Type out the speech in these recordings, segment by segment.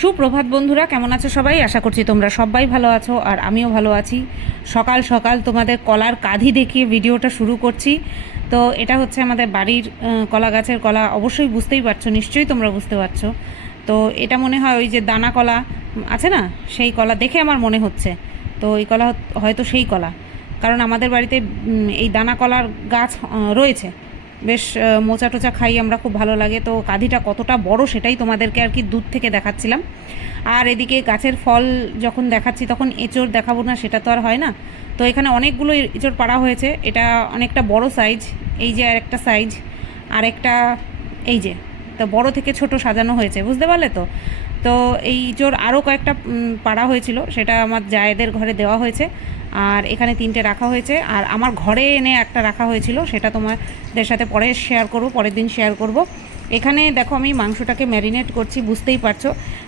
সুপ্রভাত বন্ধুরা, কেমন আছো সবাই? আশা করছি তোমরা সবাই ভালো আছো আর আমিও ভালো আছি। সকাল সকাল তোমাদের কলার কাঁধি দেখিয়ে ভিডিওটা শুরু করছি। তো এটা হচ্ছে আমাদের বাড়ির কলা গাছের কলা। অবশ্যই বুঝতেই পারছ, নিশ্চয়ই তোমরা বুঝতে পারছ। তো এটা মনে হয় ওই যে দানা কলা, আছে না? সেই কলা দেখে আমার মনে হচ্ছে। তো এই কলা হয়তো সেই কলা। কারণ আমাদের বাড়িতে এই দানা কলার গাছ রয়েছে। বেশ মোচা টোচা খাই, আমরা খুব ভালো লাগে। তো কাঁধিটা কতটা বড় সেটাই তোমাদেরকে আর কি দূর থেকে দেখাচ্ছিলাম। আর এদিকে গাছের ফল যখন দেখাচ্ছি, তখন এঁচড় দেখাবো না, সেটা তো আর হয় না। তো এখানে অনেকগুলো এঁচড় পাড়া হয়েছে। এটা অনেকটা বড় সাইজ এই যে আর একটা সাইজ আর একটা এই যে, তো বড় থেকে ছোট সাজানো হয়েছে, বুঝতে পারলে তো? তো এই জোর আরও কয়েকটা পাড়া হয়েছিল, সেটা আমার জায়েদের ঘরে দেওয়া হয়েছে, আর এখানে তিনটে রাখা হয়েছে, আর আমার ঘরে এনে একটা রাখা হয়েছিল, সেটা তোমাদের সাথে পরে শেয়ার করব, পরের দিন শেয়ার করব। এখানে দেখো আমি মাংসটাকে ম্যারিনেট করছি, বুঝতেই পারছ।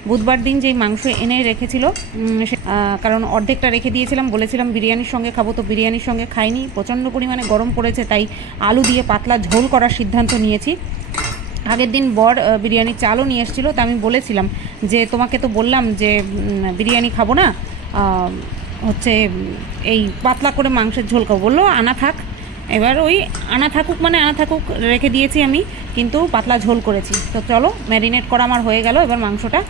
বুধবার দিন যেই মাংস এনে রেখেছিল কারণ অর্ধেকটা রেখে দিয়েছিলাম, বলেছিলাম বিরিয়ানির সঙ্গে খাব, তো বিরিয়ানির সঙ্গে খাইনি, প্রচণ্ড পরিমাণে গরম পড়েছে, তাই আলু দিয়ে পাতলা ঝোল করার সিদ্ধান্ত নিয়েছি। আগের দিন বর বিরিয়ানির চালও নিয়ে এসেছিল তা আমি বলেছিলাম যে তোমাকে তো বললাম যে বিরিয়ানি খাব না হচ্ছে এই পাতলা করে মাংসের ঝোল খাব। বলল আনা থাক। এবার ওই আনা থাকুক মানে আনা থাকুক রেখে দিয়েছি আমি কিন্তু পাতলা ঝোল করেছি। তো চলো ম্যারিনেট করা আমার হয়ে গেল এবার মাংসটা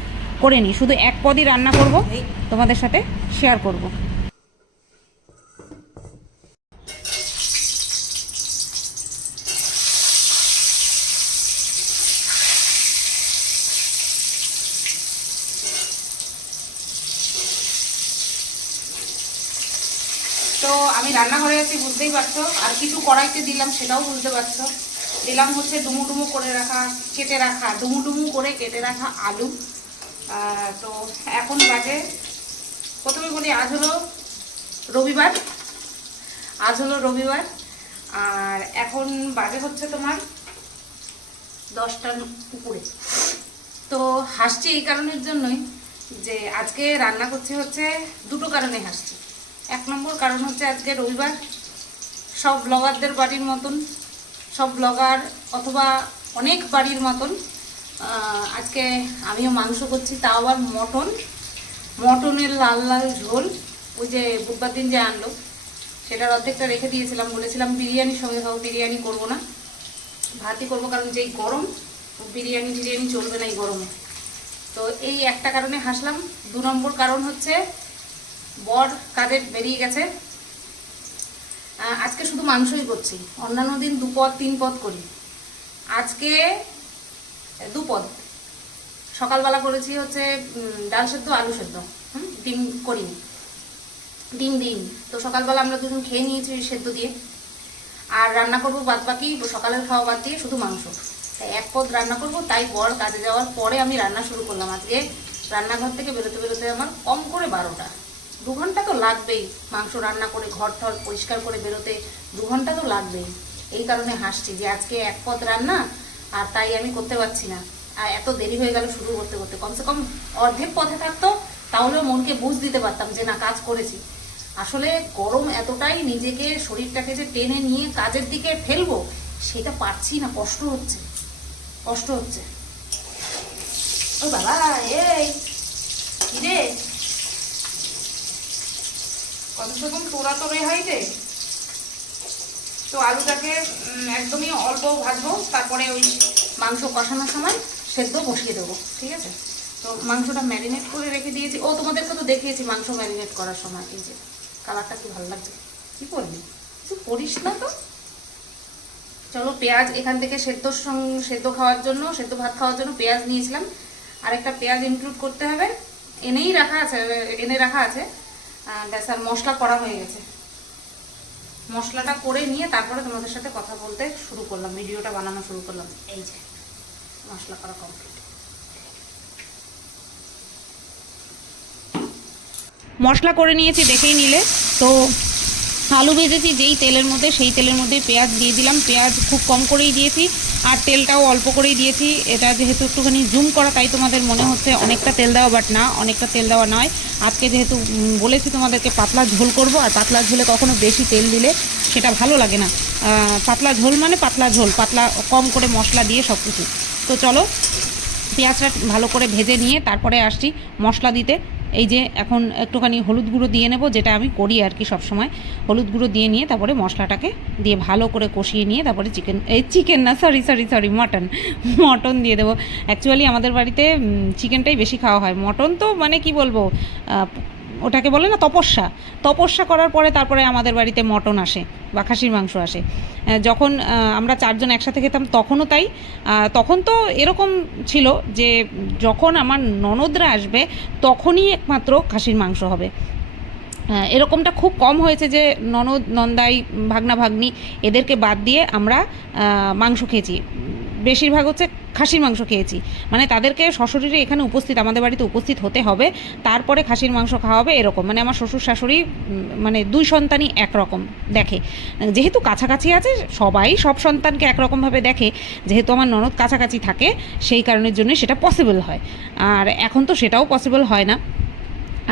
করে নিই। শুধু এক পদই রান্না করব তোমাদের সাথে শেয়ার করব তো আমি রান্নাঘরে আছি, বুঝতেই পারছ। আর কিছু কড়াইতে দিলাম, সেটাও বুঝতে পারছ। দিলাম হচ্ছে ডুমু করে রাখা, কেটে রাখা ডুমু করে কেটে রাখা আলু। তো এখন বাজে, প্রথমে বলি, আজ হলো রবিবার। আজ হলো রবিবার। আর এখন বাজে হচ্ছে তোমার দশটার উপরে তো হাসছি এই কারণের জন্যই যে আজকে রান্না করছি হচ্ছে দুটো কারণে হাসছি। এক নম্বর কারণ হচ্ছে আজকে রবিবার। সব ব্লগারদের বাড়ির মতন, সব ব্লগার অথবা অনেক বাড়ির মতন আজকে আমিও মাংস করছি, তাও আবার মটন। মটনের লাল লাল ঝোল, ওই যে বুধবার দিন যে আনলো, সেটার অর্ধেকটা রেখে দিয়েছিলাম, বলেছিলাম বিরিয়ানির সঙ্গে খাব, বিরিয়ানি করব না। ভাতই করব, কারণ যেই গরম, বিরিয়ানি, টিরিয়ানি চলবে না এই গরমে। তো এই একটা কারণে হাসলাম। দু নম্বর কারণ হচ্ছে বর কাজে বেরিয়ে গেছে। আজকে শুধু মাংসই করছি। অন্যান্য দিন দু পদ, তিন পদ করি। আজকে দু পদ। সকালবেলা করেছি হচ্ছে ডাল সেদ্ধ, আলু সেদ্ধ। হুম, ডিম করিনি। ডিম ডিম তো সকালবেলা আমরা দুজন খেয়ে নিয়েছি সেদ্ধ দিয়ে। আর রান্না করব বাদ বাকি, সকালের খাওয়া বাদ দিয়ে শুধু মাংস। তাই এক পদ রান্না করব, তাই বর কাজে যাওয়ার পরে আমি রান্না শুরু করলাম। আজকে রান্নাঘর থেকে বেরোতে বেরোতে আমার কম করে বারোটা। দু ঘণ্টা তো লাগবেই। মাংস রান্না করে ঘর ঠর পরিষ্কার করে বেরোতে দু ঘণ্টা তো লাগবেই। এই কারণে হাসছি যে আজকে এক পদ রান্না, আর তাই আমি করতে পারছি না। আর এত দেরি হয়ে গেল শুরু করতে করতে। কমসে কম অর্ধেক পথে থাকতো, তাহলেও মনকে বুঝ দিতে পারতাম যে না, কাজ করেছি। আসলে গরম এতটাই নিজেকে, শরীরটাকে যে টেনে নিয়ে কাজের দিকে ফেলব, সেটা পারছি না, কষ্ট হচ্ছে। কষ্ট হচ্ছে। ও বাবা, এই, কিরে? কত সেরকম তোরা তো রেহাই দে। তো আলুটাকে একদমই অল্প ভাজবো, তারপরে ওই মাংস কষানোর সময় সেদ্ধ বসিয়ে দেবো, ঠিক আছে? তো মাংসটা ম্যারিনেট করে রেখে দিয়েছি। ও, তোমাদেরকে তো দেখিয়েছি মাংস ম্যারিনেট করার সময়, এই যে, কালারটা কি ভালো লাগছে? কি করবি? কিছু করিস না তো? চলো, পেঁয়াজ এখান থেকে সেদ্ধর সঙ্গে সেদ্ধ খাওয়ার জন্য, সেদ্ধ ভাত খাওয়ার জন্য পেঁয়াজ নিয়েছিলাম। আর একটা পেঁয়াজ ইনক্লুড করতে হবে। এনেই রাখা আছে, এনে রাখা আছে। ব্যাস আর মশলা করা হয়ে গেছে। মশলাটা করে নিয়ে তারপরে তোমাদের সাথে কথা বলতে শুরু করলাম ভিডিওটা বানানো শুরু করলাম। এই যে। মশলা করা কমপ্লিট মশলা করে নিয়েছি দেখেই নিলে। তো আলু ভেজেছি, যেই তেলের মধ্যে, সেই তেলের মধ্যে পেঁয়াজ দিয়ে দিলাম। পেঁয়াজ খুব কম করেই দিয়েছি, আর তেলটাও অল্প করেই দিয়েছি। এটা যেহেতু একটুখানি জুম করা, তাই তোমাদের মনে হচ্ছে অনেকটা তেল দেওয়া বাট না, অনেকটা তেল দেওয়া নয়। আজকে যেহেতু বলেছি তোমাদেরকে পাতলা ঝোল করব, আর পাতলা ঝোলে কখনো বেশি তেল দিলে সেটা ভালো লাগে না। পাতলা ঝোল মানে পাতলা ঝোল, পাতলা কম করে মশলা দিয়ে সব কিছু তো চলো, পেঁয়াজটা ভালো করে ভেজে নিয়ে তারপরে আসছি মশলা দিতে। এই যে এখন একটুখানি হলুদ গুঁড়ো দিয়ে নেব, যেটা আমি করি আর কি সবসময়। হলুদ গুঁড়ো দিয়ে নিয়ে তারপরে মশলাটাকে দিয়ে ভালো করে কষিয়ে নিয়ে তারপরে চিকেন, এই চিকেন না sorry sorry sorry mutton mutton দিয়ে দেবো। অ্যাকচুয়ালি আমাদের বাড়িতে চিকেনটাই বেশি খাওয়া হয়। মটন তো মানে কি বলব ওটাকে বলে না, তপস্যা। তপস্যা করার পরে তারপরে আমাদের বাড়িতে মটন আসে বা খাসির মাংস আসে। যখন আমরা চারজন একসাথে খেতাম, তখনও তাই। তখন তো এরকম ছিল যে, যখন আমার ননদরা আসবে, তখনই একমাত্র খাসির মাংস হবে। এরকমটা খুব কম হয়েছে যে, ননদ, নন্দাই, ভাগনা, ভাগ্নি, এদেরকে বাদ দিয়ে আমরা মাংস খেয়েছি। বেশিরভাগ হচ্ছে খাসির মাংস খেয়েছি। মানে তাদেরকে সশরীরে এখানে উপস্থিত, আমাদের বাড়িতে উপস্থিত হতে হবে। তারপরে খাসির মাংস খাওয়া হবে এরকম। মানে আমার শ্বশুর শাশুড়ি মানে দুই সন্তানই একরকম দেখে। যেহেতু কাছাকাছি আছে, সবাই সব সন্তানকে একরকমভাবে দেখে। যেহেতু আমার ননদ কাছাকাছি থাকে, সেই কারণের জন্য সেটা পসিবল হয়। আর এখন তো সেটাও পসিবল হয় না।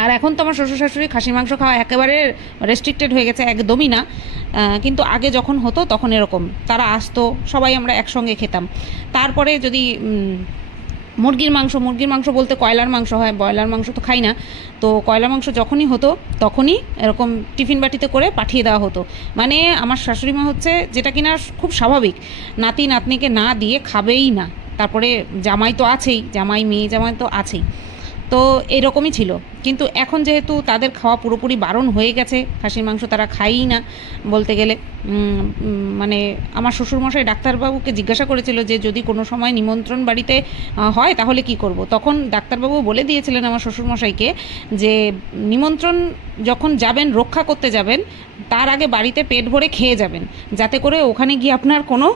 আর এখন তো আমার শ্বশুর শাশুড়ি খাসির মাংস খাওয়া একেবারে রেস্ট্রিক্টেড হয়ে গেছে, একদমই না। কিন্তু আগে যখন হতো তখন এরকম। তারা আসতো, সবাই আমরা একসঙ্গে খেতাম। তারপরে যদি মুরগির মাংস মুরগির মাংস বলতে কয়লার মাংস হয়, ব্রয়লার মাংস তো খাই না। তো কয়লার মাংস যখনই হতো, তখনই এরকম টিফিন বাটিতে করে পাঠিয়ে দেওয়া হতো। মানে আমার শাশুড়ি মা হচ্ছে যেটা কিনা খুব স্বাভাবিক, নাতি নাতনিকে না দিয়ে খাবেই না। তারপরে জামাই তো আছেই, জামাই, মেয়ে, জামাই তো আছেই। তো এরকমই ছিল। কিন্তু এখন যেহেতু তাদের খাওয়া পুরোপুরি বারণ হয়ে গেছে, খাসির মাংস তারা খায়ই না বলতে গেলে মানে আমার শ্বশুরমশাই ডাক্তারবাবুকে জিজ্ঞাসা করেছিল যে যদি কোনো সময় নিমন্ত্রণ বাড়িতে হয় তাহলে কি করব? তখন ডাক্তারবাবু বলে দিয়েছিলেন আমার শ্বশুরমশাইকে যে নিমন্ত্রণ যখন যাবেন, রক্ষা করতে যাবেন, তার আগে বাড়িতে পেট ভরে খেয়ে যাবেন, যাতে করে ওখানে গিয়ে আপনার কোনো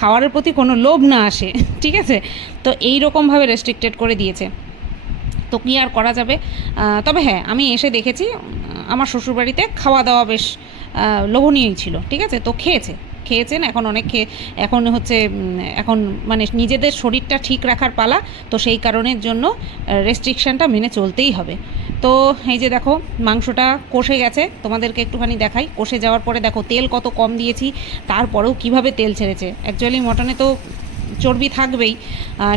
খাওয়ারের প্রতি কোনো লোভ না আসে, ঠিক আছে? তো এই রকমভাবে রেস্ট্রিক্টেড করে দিয়েছে। তো কী আর করা যাবে। তবে হ্যাঁ আমি এসে দেখেছি, আমার শ্বশুরবাড়িতে খাওয়া দাওয়া বেশ লোভনীয়ই ছিল, ঠিক আছে? তো খেয়েছে, খেয়েছেন, এখন অনেক খেয়ে এখন হচ্ছে এখন মানে নিজেদের শরীরটা ঠিক রাখার পালা, তো সেই কারণের জন্য রেস্ট্রিকশানটা মেনে চলতেই হবে। তো এই যে দেখো, মাংসটা কষে গেছে, তোমাদেরকে একটুখানি দেখাই। কষে যাওয়ার পরে দেখো, তেল কত কম দিয়েছি, তারপরেও কীভাবে তেল ছেড়েছে? অ্যাকচুয়ালি মটনে তো চর্বি থাকবেই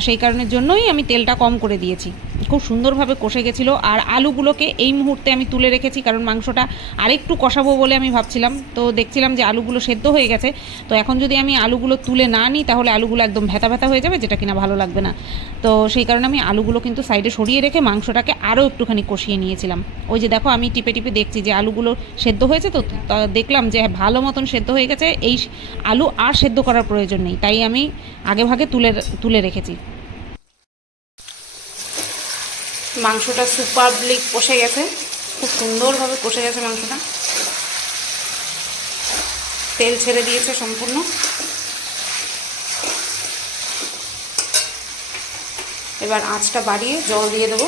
সেই কারণের জন্যই আমি তেলটা কম করে দিয়েছি। খুব সুন্দরভাবে কষে গেছিল। আর আলুগুলোকে এই মুহূর্তে আমি তুলে রেখেছি কারণ মাংসটা আরেকটু কষাবো বলে আমি ভাবছিলাম। তো দেখছিলাম যে আলুগুলো সেদ্ধ হয়ে গেছে। তো এখন যদি আমি আলুগুলো তুলে না নিই তাহলে আলুগুলো একদম ভেতা ভেতা হয়ে যাবে যেটা কিনা ভালো লাগবে না। তো সেই কারণে আমি আলুগুলো কিন্তু সাইডে সরিয়ে রেখে মাংসটাকে আরও একটুখানি কষিয়ে নিয়েছিলাম। ওই যে দেখো আমি টিপে টিপে দেখছি যে আলুগুলো সেদ্ধ হয়েছে তো দেখলাম যে হ্যাঁ, ভালো মতন সেদ্ধ হয়ে গেছে। এই আলু আর সেদ্ধ করার প্রয়োজন নেই। তাই আমি আগে ভাগে তুলে তুলে রেখেছি। মাংসটা সুপারলি কষে গেছে। খুব সুন্দরভাবে কষে গেছে মাংসটা। তেল ছেড়ে দিয়েছে সম্পূর্ণ। এবার আঁচটা বাড়িয়ে জল দিয়ে দেবো।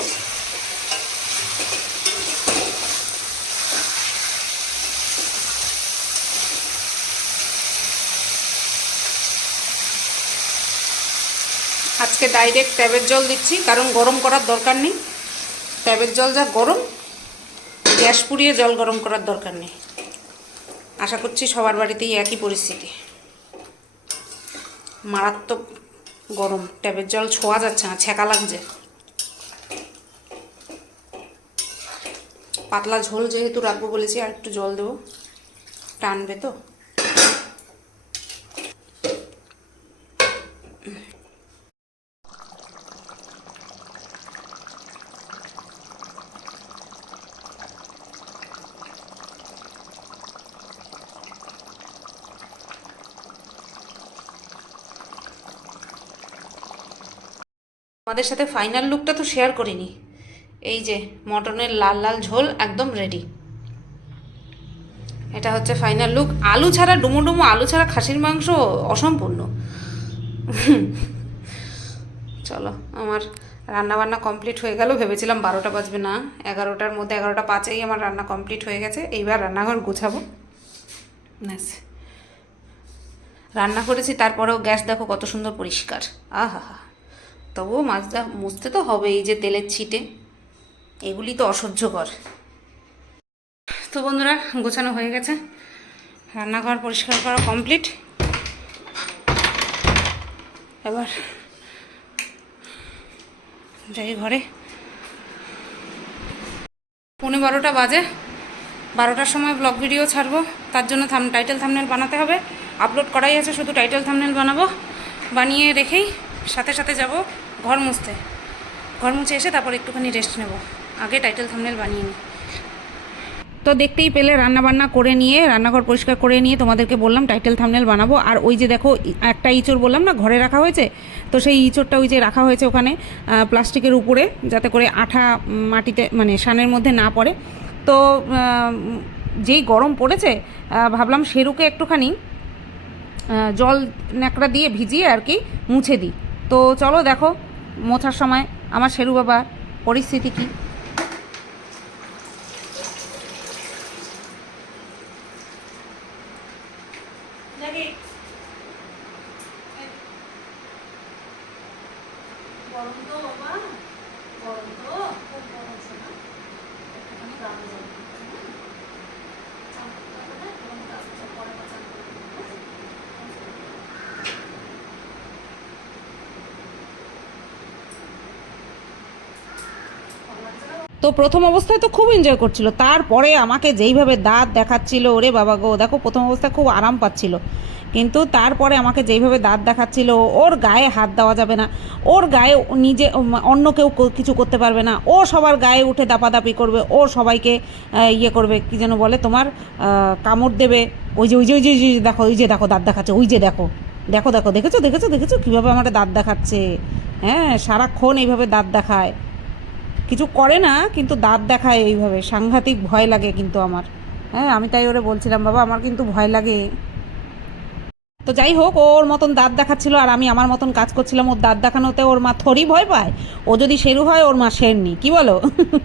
আজকে ডাইরেক্ট ট্যাবের জল দিচ্ছি, কারণ গরম করার দরকার নেই। ট্যাবের জল যা গরম, গ্যাস পুড়িয়ে জল গরম করার দরকার নেই। আশা করছি সবার বাড়িতেই একই পরিস্থিতি। মারাত্মক গরম ট্যাবের জল ছোঁয়া যাচ্ছে না, ছ্যাঁকা লাগছে। পাতলা ঝোল যেহেতু রাখব বলেছি, আর একটু জল দেবো। টানবে তো? আমাদের সাথে ফাইনাল লুকটা তো শেয়ার করিনি। এই যে, মটনের লাল লাল ঝোল একদম রেডি এটা হচ্ছে ফাইনাল লুক আলু ছাড়া, ডুমো ডুমো আলু ছাড়া খাসির মাংস অসম্পূর্ণ। চলো, আমার রান্না বান্না কমপ্লিট হয়ে গেল। ভেবেছিলাম বারোটা বাজবে না। এগারোটার মধ্যে এগারোটা পাঁচেই আমার রান্না কমপ্লিট হয়ে গেছে। এইবার রান্নাঘর গুছাবো। ব্যাস। রান্না করেছি, তারপরেও গ্যাস দেখো কত সুন্দর পরিষ্কার। আহা হা তবুও মাছটা মুছতে তো হবে এই যে তেলের ছিটে। এগুলি তো অসহ্যকর। তো বন্ধুরা, গোছানো হয়ে গেছে। রান্নাঘর পরিষ্কার করা কমপ্লিট। এবার যাই ঘরে। পৌনে বারোটা বাজে। বারোটার সময় ব্লগ ভিডিও ছাড়বো। তার জন্য থাম টাইটেল থামনেল বানাতে হবে। আপলোড করাই আছে, শুধু টাইটেল থামনেল বানাবো। বানিয়ে রেখেই সাথে সাথে যাব। ঘর মুছতে। ঘর মুছে এসে তারপর একটুখানি রেস্ট নেব। আগে টাইটেল থামনেল বানিয়ে নিই তো দেখতেই পেলে রান্না বান্না করে নিয়ে, রান্নাঘর পরিষ্কার করে নিয়ে তোমাদেরকে বললাম টাইটেল থামনেল বানাবো। আর ওই যে দেখো, একটা ইঁচড় বললাম না, ঘরে রাখা হয়েছে? তো সেই ইঁচড়টা ওই যে রাখা হয়েছে ওখানে প্লাস্টিকের উপরে, যাতে করে আঠা মাটিতে মানে সানের মধ্যে না পড়ে। তো যেই গরম পড়েছে ভাবলাম সেরুকে একটুখানি জল ন্যাকড়া দিয়ে ভিজিয়ে আর কি মুছে দিই। তো চলো দেখো মোছার সময় আমার শেরু বাবা পরিস্থিতি কী গরম তো বাবা গরম তো খুব গরম আছে না একটুখানি গরম জল চান করতে হবে না গরম জল পরে বা চান করে নেব, ঠিক আছে? তো প্রথম অবস্থায় তো খুব এনজয় করছিল। তারপরে আমাকে যেইভাবে দাঁত দেখাচ্ছিল, ওরে বাবা গো, দেখো প্রথম অবস্থায় খুব আরাম পাচ্ছিল। কিন্তু তারপরে আমাকে যেইভাবে দাঁত দেখাচ্ছিল, ওর গায়ে হাত দেওয়া যাবে না। ওর গায়ে নিজে অন্য কেউ কিছু করতে পারবে না। ও সবার গায়ে উঠে দাপাদাপি করবে, ও সবাইকে ইয়ে করবে, কি যেন বলে তোমার কামড় দেবে। ওই যে ওই যে ওই যে দেখো, ওই যে দেখো দাঁত দেখাচ্ছে, ওই যে দেখো। দেখো দেখো, দেখেছ দেখেছ দেখেছ? কীভাবে আমার দাঁত দেখাচ্ছে? হ্যাঁ সারাক্ষণ এইভাবে দাঁত দেখায়। কিছু করে না, কিন্তু দাঁত দেখায় এইভাবে। সাংঘাতিক ভয় লাগে কিন্তু আমার। হ্যাঁ আমি তাই ওরে বলছিলাম, বাবা, আমার কিন্তু ভয় লাগে। তো যাই হোক, ওর মতন দাঁত দেখাচ্ছিল আর আমি আমার মতন কাজ করছিলাম ওর দাঁত দেখানোতে। ওর মা থরি ভয় পায়। ও যদি শেরু হয়, ওর মা শেরনি। কি বলো?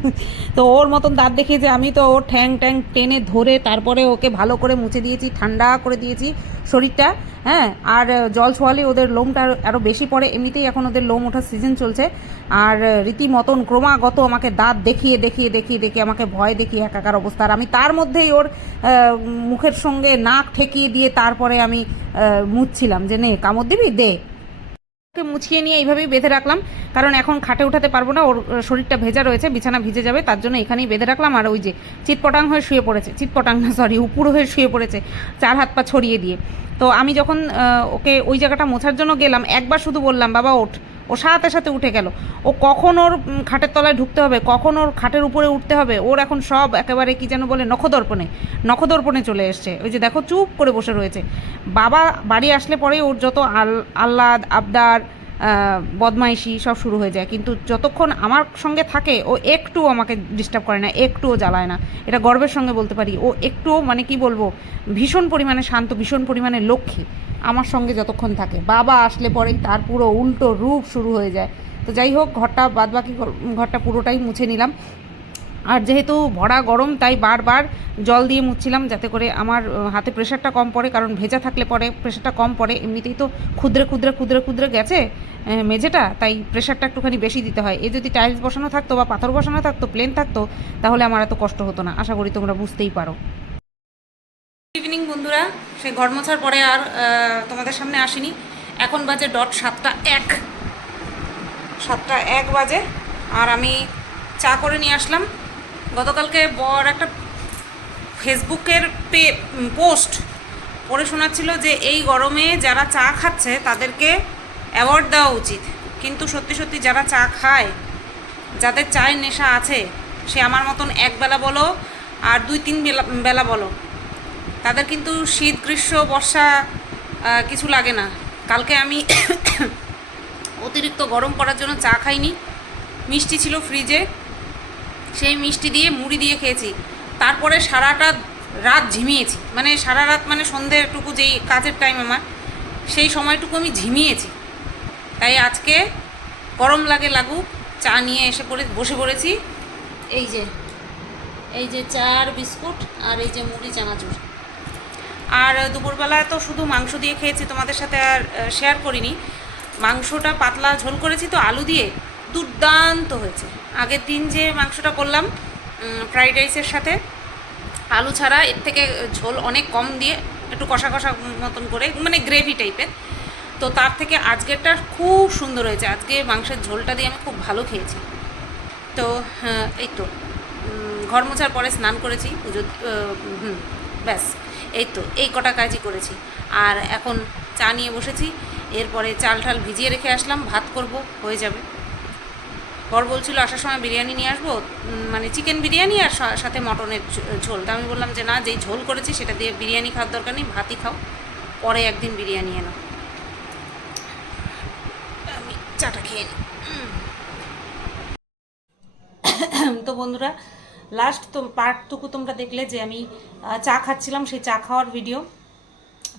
তো ওর মতন দাঁত দেখিয়েছে আমি তো ওর ঠ্যাং ট্যাং টেনে ধরে তারপরে ওকে ভালো করে মুছে দিয়েছি, ঠান্ডা করে দিয়েছি। শরীরটা হ্যাঁ আর জল ছোয়ালে ওদের লোমটা আরও বেশি পড়ে। এমনিতেই এখন ওদের লোম ওঠার সিজন চলছে। আর রীতিমতন ক্রমাগত আমাকে দাঁত দেখিয়ে দেখিয়ে দেখিয়ে দেখিয়ে আমাকে ভয় দেখিয়ে একাকার অবস্থা। আমি তার মধ্যেই ওর মুখের সঙ্গে নাক ঠেকিয়ে দিয়ে তারপরে আমি মুছছিলাম যে, নে, কামড় দিবি? দে। ওকে মুছিয়ে নিয়ে এইভাবেই বেঁধে রাখলাম। কারণ এখন খাটে উঠাতে পারব না, ওর শরীরটা ভেজা রয়েছে, বিছানা ভিজে যাবে, তার জন্য এখানেই বেঁধে রাখলাম। আর ওই যে চিটপটাং হয়ে শুয়ে পড়েছে চিটপটাং না সরি উপুর হয়ে শুয়ে পড়েছে, চার হাত পা ছড়িয়ে দিয়ে। তো আমি যখন ওকে ওই জায়গাটা মোছার জন্য গেলাম, একবার শুধু বললাম, বাবা, ওঠ। ও সাথে সাথে উঠে গেল। ও কখন ওর খাটের তলায় ঢুকতে হবে, কখন ওর খাটের উপরে উঠতে হবে, ওর এখন সব একেবারে কি যেন বলে নখদর্পণে নখদর্পণে চলে এসছে। ওই যে দেখো চুপ করে বসে রয়েছে। বাবা বাড়ি আসলে পরেই ওর যত আল, আহ্লাদ, আবদার বদমাইশি সব শুরু হয়ে যায়। কিন্তু যতক্ষণ আমার সঙ্গে থাকে, ও একটু আমাকে ডিস্টার্ব করে না, একটুও জ্বালায় না। এটা গর্বের সঙ্গে বলতে পারি। ও একটুও মানে কি বলব, ভীষণ পরিমাণে শান্ত, ভীষণ পরিমাণে লক্ষ্মী আমার সঙ্গে যতক্ষণ থাকে। বাবা আসলে পরেই তার পুরো উল্টো রূপ শুরু হয়ে যায়। তো যাই হোক, ঘরটা বাদবাকি ঘর- ঘরটা পুরোটাই মুছে নিলাম। আর যেহেতু ভরা গরম, তাই বারবার জল দিয়ে মুছছিলাম যাতে করে আমার হাতে প্রেশারটা কম পড়ে, কারণ ভেজা থাকলে পরে প্রেশারটা কম পড়ে। এমনিতেই তো ক্ষুদ্রে ক্ষুদ্রে ক্ষুদ্রে ক্ষুদ্রে গেছে মেঝেটা, তাই প্রেশারটা একটুখানি বেশি দিতে হয়। এ যদি টাইলস বসানো থাকতো বা পাথর বসানো থাকতো, প্লেন থাকতো, তাহলে আমার এত কষ্ট হতো না। আশা করি তোমরা বুঝতেই পারো। ইভিনিং বন্ধুরা। সেই ঘর মোছার পরে আর তোমাদের সামনে আসিনি। এখন বাজে ডট সাতটা এক। সাতটা এক বাজে, আর আমি চা করে নিয়ে আসলাম। গতকালকে বর একটা ফেসবুকের পে পোস্ট পড়ে শোনাচ্ছিল যে এই গরমে যারা চা খাচ্ছে তাদেরকে অ্যাওয়ার্ড দেওয়া উচিত। কিন্তু সত্যি সত্যি যারা চা খায়, যাদের চায়ের নেশা আছে, সে আমার মতন এক বেলা বলো আর দুই তিন বেলা বেলা বলো। তাদের কিন্তু শীত, গ্রীষ্ম, বর্ষা কিছু লাগে না। কালকে আমি অতিরিক্ত গরম করার জন্য চা খাইনি। মিষ্টি ছিল ফ্রিজে সেই মিষ্টি দিয়ে মুড়ি দিয়ে খেয়েছি। তারপরে সারাটা রাত ঝিমিয়েছি। মানে সারা রাত মানে সন্ধ্যেটুকু যেই কাজের টাইম আমার, সেই সময়টুকু আমি ঝিমিয়েছি। তাই আজকে গরম লাগে লাগুক, চা নিয়ে এসে পড়ে, বসে পড়েছি। এই যে এই যে চা আর বিস্কুট আর এই যে মুড়ি চানাচুর। আর দুপুরবেলায় তো শুধু মাংস দিয়ে খেয়েছি, তোমাদের সাথে আর শেয়ার করিনি। মাংসটা পাতলা ঝোল করেছি তো আলু দিয়ে। দুর্দান্ত হয়েছে। আগের দিন যে মাংসটা করলাম ফ্রাইড রাইসের সাথে আলু ছাড়া এর থেকে ঝোল অনেক কম দিয়ে একটু কষা কষা মতন করে মানে গ্রেভি টাইপের তো তার থেকে আজকেরটা খুব সুন্দর হয়েছে। আজকে মাংসের ঝোলটা দিয়ে আমি খুব ভালো খেয়েছি। তো হ্যাঁ, এই তো ঘর মোছার পরে স্নান করেছি পুজো হুম ব্যাস এই তো এই কটা কাজই করেছি। আর এখন চা নিয়ে বসেছি এরপরে চাল ঠাল ভিজিয়ে রেখে আসলাম ভাত করব হয়ে যাবে। বর বলছিল, আসার সময় বিরিয়ানি নিয়ে আসব মানে চিকেন বিরিয়ানি আর সাথে মটনের ঝোল। তা আমি বললাম যে, না, যেই ঝোল করেছি সেটা দিয়ে বিরিয়ানি খাওয়ার দরকার নেই, ভাতই খাও, পরে একদিন বিরিয়ানি এনো। আমি চাটা খেয়ে নিই তো বন্ধুরা লাস্ট তো পার্টটুকু তোমরা দেখলে যে আমি চা খাচ্ছিলাম, সেই চা খাওয়ার ভিডিও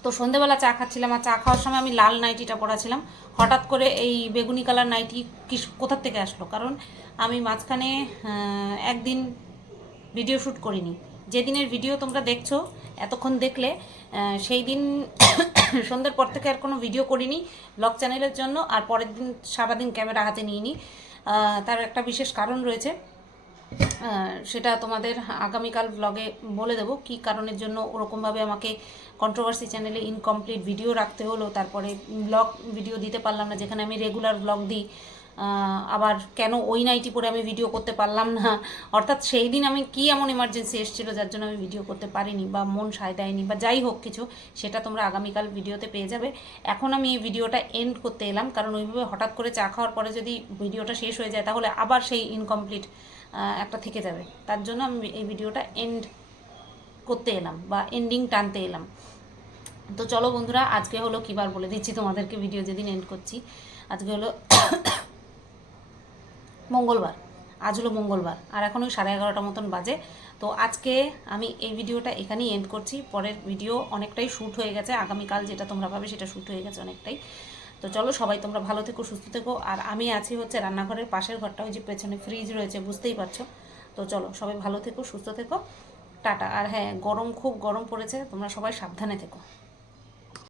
তো সন্ধেবেলা চা খাচ্ছিলাম আর চা খাওয়ার সময় আমি লাল নাইটিটা পরাছিলাম। হঠাৎ করে এই বেগুনি কালার নাইটি কিস কোথার থেকে আসলো? কারণ আমি মাঝখানে একদিন ভিডিও শ্যুট করিনি। যেদিনের ভিডিও তোমরা দেখছ, এতক্ষণ দেখলে সেই দিন সন্ধ্যের পর থেকে আর কোনো ভিডিও করিনি ব্লগ চ্যানেলের জন্য। আর পরের দিন সারাদিন ক্যামেরা হাতে নিইনি। তার একটা বিশেষ কারণ রয়েছে। সেটা তোমাদের আগামীকাল ব্লগে বলে দেবো কী কারণের জন্য ওরকমভাবে আমাকে কন্ট্রোভার্সি চ্যানেলে ইনকমপ্লিট ভিডিও রাখতে হলো। তারপরে ব্লগ ভিডিও দিতে পারলাম না, যেখানে আমি রেগুলার ব্লগ দিই। আবার কেন ওই নাইটি পরে আমি ভিডিও করতে পারলাম না? অর্থাৎ সেই দিন আমি কি এমন ইমার্জেন্সি এসেছিল যার জন্য আমি ভিডিও করতে পারিনি বা মন সায় দেয়নি বা যাই হোক কিছু, সেটা তোমরা আগামীকাল ভিডিওতে পেয়ে যাবে। এখন আমি এই ভিডিওটা এন্ড করতে এলাম, কারণ ওইভাবে হঠাৎ করে চা খাওয়ার পরে যদি ভিডিওটা শেষ হয়ে যায়, তাহলে আবার সেই ইনকমপ্লিট একটা থেকে যাবে। তার জন্য আমি এই ভিডিওটা এন্ড করতে এলাম বা এন্ডিং টানতে এলাম। তো চলো বন্ধুরা, আজকে হলো কিবার বলে দিচ্ছি তোমাদেরকে ভিডিও যেদিন এন্ড করছি। আজকে হলো মঙ্গলবার, আজ হলো মঙ্গলবার, আর এখন ওই সাড়ে এগারোটা মতন বাজে। তো আজকে আমি এই ভিডিওটা এখানেই এন্ড করছি। পরের ভিডিও অনেকটাই শ্যুট হয়ে গেছে। আগামীকাল যেটা তোমরা পাবে সেটা শ্যুট হয়ে গেছে অনেকটাই। তো চলো সবাই তোমরা ভালো থেকো, সুস্থ থেকো। আর আমি আছি হচ্ছে রান্নাঘরের পাশের ঘরটা, ওই যে পেছনে ফ্রিজ রয়েছে, বুঝতেই পারছ। তো চলো সবাই ভালো থেকো, সুস্থ থেকো। টাটা। আর হ্যাঁ গরম, খুব গরম পড়েছে, তোমরা সবাই সাবধানে থেকো।